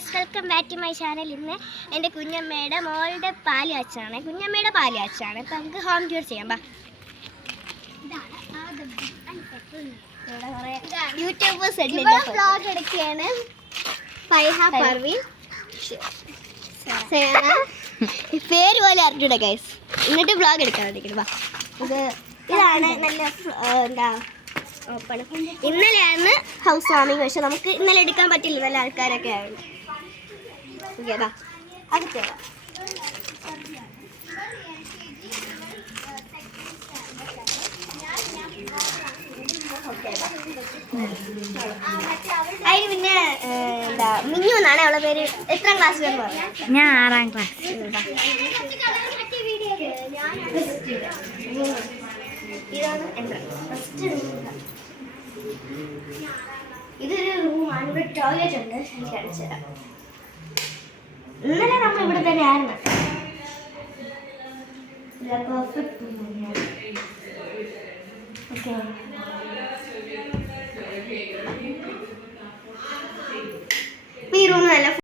Guys, welcome back to my channel. ഇന്ന് എൻ്റെ കുഞ്ഞമ്മയുടെ മോളുടെ പാല് കാച്ചാണ്. കുഞ്ഞമ്മയുടെ പാല് കാച്ചാണ്. അപ്പം നമുക്ക് ഹോം ടൂർ ചെയ്യാം. ബാ, യൂട്യൂബേഴ്സ് വ്ളോഗ് എടുക്കുകയാണ്. ഫൈഹ പർവീൻ പേര് പോലെ അറിഞ്ഞൂടെ ഗൈസ്. എന്നിട്ട് വ്ളോഗ് എടുക്കാൻ ബാ. ഇതാണ് നല്ല എന്താ ഓപ്പൺ. ഇന്നലെയാണ് ഹൗസ് വാമിങ്, പക്ഷെ നമുക്ക് ഇന്നലെ എടുക്കാൻ പറ്റില്ല, നല്ല ആൾക്കാരൊക്കെ ആണ്. ഓക്കെ ബാ, അടുത്ത അതിന് പിന്നെ എന്താ മിന്നു എന്നാണ് അവളെ പേര്. എത്രാം ക്ലാസ്സിലെന്ന് പറഞ്ഞു? ഞാൻ 6ാം ക്ലാസ്. ഇതാണ് ഇതൊരു റൂമാണ്. ഇവിടെ ടോയ്ലറ്റ് ഉണ്ട്. എനിക്ക് കാണിച്ചു തരാം. ഇന്നലെ നമ്മൾ ഇവിടെ തന്നെ ആയിരുന്നു. ഓക്കെ,